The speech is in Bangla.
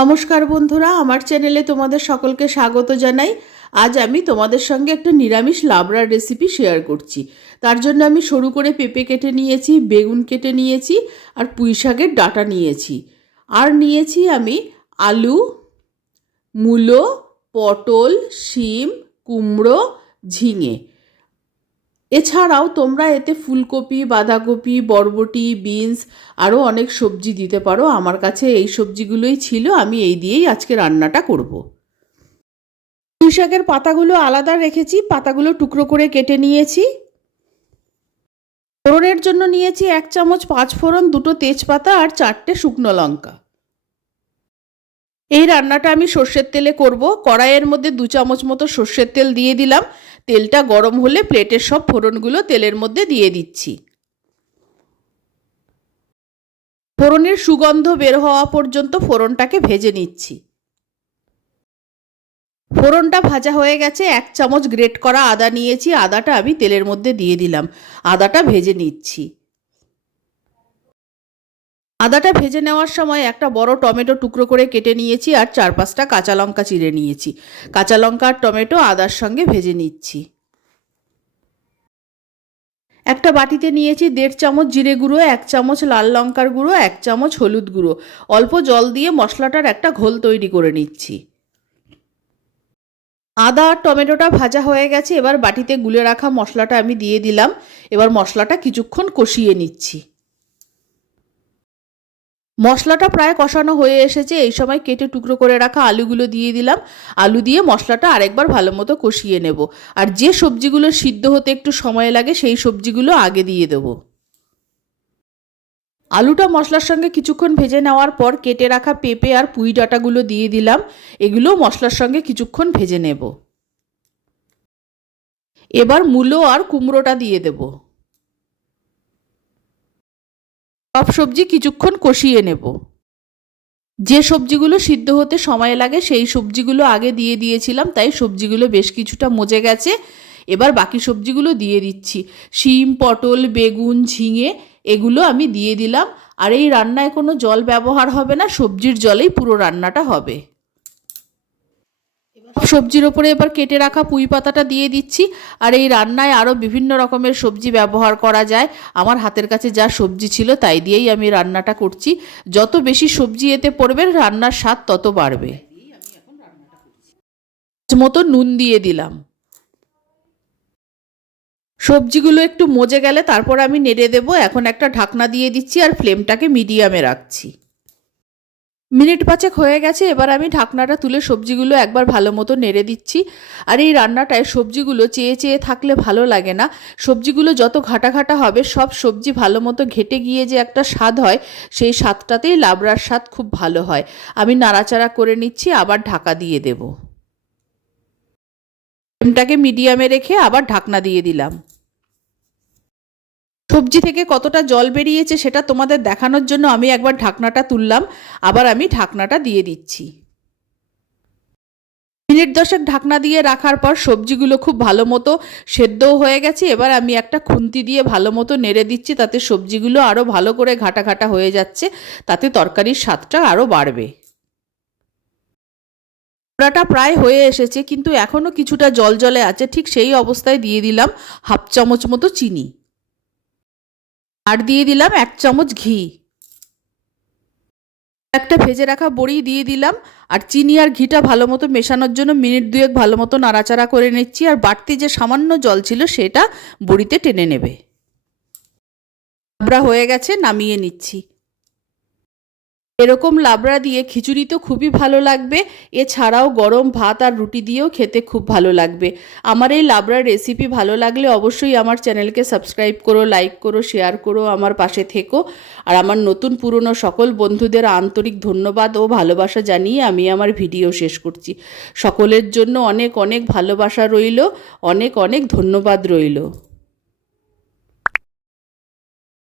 নমস্কার বন্ধুরা, আমার চ্যানেলে তোমাদের সকলকে স্বাগত জানাই। আজ আমি তোমাদের সঙ্গে একটা নিরামিষ লাবড়ার রেসিপি শেয়ার করছি। তার জন্য আমি সরু করে পেঁপে কেটে নিয়েছি, বেগুন কেটে নিয়েছি আর পুঁই শাকের ডাঁটা নিয়েছি। আর নিয়েছি আমি আলু, মূলো, পটল, শিম, কুমড়ো, ঝিঙে। এছাড়াও তোমরা এতে ফুলকপি, বাঁধাকপি, বরবটি, বিনস আরও অনেক সবজি দিতে পারো। আমার কাছে এই সবজিগুলোই ছিল, আমি এই দিয়েই আজকে রান্নাটা করব। পুঁই শাকের পাতাগুলো আলাদা রেখেছি, পাতাগুলো টুকরো করে কেটে নিয়েছি। ফোড়নের জন্য নিয়েছি 1 চামচ 5 ফোড়ন, 2টো তেজপাতা আর 4টে শুকনো লঙ্কা। এই রান্নাটা আমি সর্ষের তেলে করব। কড়াইয়ের মধ্যে 2 চামচ মতো সর্ষের তেল দিয়ে দিলাম। তেলটা গরম হলে প্লেটের সব ফোড়নগুলো তেলের মধ্যে দিয়ে দিচ্ছি। ফোড়নের সুগন্ধ বের হওয়া পর্যন্ত ফোড়নটাকে ভেজে নিচ্ছি। ফোড়নটা ভাজা হয়ে গেছে। 1 চামচ গ্রেট করা আদা নিয়েছি, আদাটা আমি তেলের মধ্যে দিয়ে দিলাম। আদাটা ভেজে নিচ্ছি। আদাটা ভেজে নেওয়ার সময় একটা বড় টমেটো টুকরো করে কেটে নিয়েছি আর 4-5টা কাঁচা লঙ্কা চিড়ে নিয়েছি। কাঁচা লঙ্কা আর টমেটো আদার সঙ্গে ভেজে নিচ্ছি। একটা বাটিতে নিয়েছি 1.5 চামচ জিরে গুঁড়ো, 1 চামচ লাল লঙ্কার গুঁড়ো, 1 চামচ হলুদ গুঁড়ো। অল্প জল দিয়ে মশলাটার একটা ঘোল তৈরি করে নিচ্ছি। আদা আর টমেটোটা ভাজা হয়ে গেছে, এবার বাটিতে গুলে রাখা মশলাটা আমি দিয়ে দিলাম। এবার মশলাটা কিছুক্ষণ কষিয়ে নিচ্ছি। মশলাটা প্রায় কষানো হয়ে এসেছে। এই সময় কেটে টুকরো করে রাখা আলুগুলো দিয়ে দিলাম। আলু দিয়ে মশলাটা আরেকবার ভালো মতো কষিয়ে নেব। আর যে সবজিগুলো সিদ্ধ হতে একটু সময় লাগে সেই সবজিগুলো আগে দিয়ে দেব। আলুটা মশলার সঙ্গে কিছুক্ষণ ভেজে নেওয়ার পর কেটে রাখা পেঁপে আর পুঁই ডাঁটাগুলো দিয়ে দিলাম। এগুলো মশলার সঙ্গে কিছুক্ষণ ভেজে নেব। এবার মূলো আর কুমড়োটা দিয়ে দেব। সব সবজি কিছুক্ষণ কষিয়ে নেব। যে সবজিগুলো সিদ্ধ হতে সময় লাগে সেই সবজিগুলো আগে দিয়ে দিয়েছিলাম, তাই সবজিগুলো বেশ কিছুটা মজে গেছে। এবার বাকি সবজিগুলো দিয়ে দিচ্ছি। শিম, পটল, বেগুন, ঝিঙে এগুলো আমি দিয়ে দিলাম। আর এই রান্নায় কোনো জল ব্যবহার হবে না, সবজির জলেই পুরো রান্নাটা হবে। সবজির ওপরে এবার কেটে রাখা পুঁই পাতাটা দিয়ে দিচ্ছি। আর এই রান্নায় আরও বিভিন্ন রকমের সবজি ব্যবহার করা যায়। আমার হাতের কাছে যা সবজি ছিল তাই দিয়েই আমি রান্নাটা করছি। যত বেশি সবজি এতে পড়বে রান্নার স্বাদ তত বাড়বে। মতো নুন দিয়ে দিলাম। সবজিগুলো একটু মজে গেলে তারপর আমি নেড়ে দেব। এখন একটা ঢাকনা দিয়ে দিচ্ছি আর ফ্লেমটাকে মিডিয়ামে রাখছি। মিনিট 5 হয়ে গেছে। এবার আমি ঢাকনাটা তুলে সবজিগুলো একবার ভালো মতো নেড়ে দিচ্ছি। আর এই রান্নাটায় সবজিগুলো চেয়ে চেয়ে থাকলে ভালো লাগে না। সবজিগুলো যত ঘাটা ঘাটা হবে, সব সবজি ভালো মতো ঘেটে গিয়ে যে একটা স্বাদ হয়, সেই স্বাদটাতেই লাবড়ার স্বাদ খুব ভালো হয়। আমি নাড়াচাড়া করে নিচ্ছি, আবার ঢাকা দিয়ে দেব। ফ্লেমটাকে মিডিয়ামে রেখে আবার ঢাকনা দিয়ে দিলাম। সবজি থেকে কতটা জল বেরিয়েছে সেটা তোমাদের দেখানোর জন্য আমি একবার ঢাকনাটা তুললাম। আবার আমি ঢাকনাটা দিয়ে দিচ্ছি। মিনিট 10 ঢাকনা দিয়ে রাখার পর সবজিগুলো খুব ভালো মতো সেদ্ধও হয়ে গেছে। এবার আমি একটা খুন্তি দিয়ে ভালো মতো নেড়ে দিচ্ছি, তাতে সবজিগুলো আরও ভালো করে ঘাটা ঘাটা হয়ে যাচ্ছে, তাতে তরকারির স্বাদটা আরও বাড়বে। পোড়াটা প্রায় হয়ে এসেছে, কিন্তু এখনও কিছুটা জল জলে আছে। ঠিক সেই অবস্থায় দিয়ে দিলাম 1/2 চামচ মতো চিনি। আর দিয়ে দিলাম 1 চামচ ঘি। একটা ভেজে রাখা বড়ি দিয়ে দিলাম। আর চিনি আর ঘিটা ভালো মতো মেশানোর জন্য মিনিট 2 ভালো মতো নাড়াচাড়া করে নিচ্ছি। আর বাড়তি যে সামান্য জল ছিল সেটা বড়িতে টেনে নেবে। লাবড়া হয়ে গেছে, নামিয়ে নিচ্ছি। এরকম লাবড়া দিয়ে খিচুড়ি তো খুবই ভালো লাগবে। এছাড়াও গরম ভাত আর রুটি দিয়েও খেতে খুব ভালো লাগবে। আমার এই লাবড়ার রেসিপি ভালো লাগলে অবশ্যই আমার চ্যানেলকে সাবস্ক্রাইব করো, লাইক করো, শেয়ার করো, আমার পাশে থেকো। আর আমার নতুন পুরনো সকল বন্ধুদের আন্তরিক ধন্যবাদ ও ভালোবাসা জানিয়ে আমি আমার ভিডিও শেষ করছি। সকলের জন্য অনেক অনেক ভালোবাসা রইল, অনেক অনেক ধন্যবাদ রইল।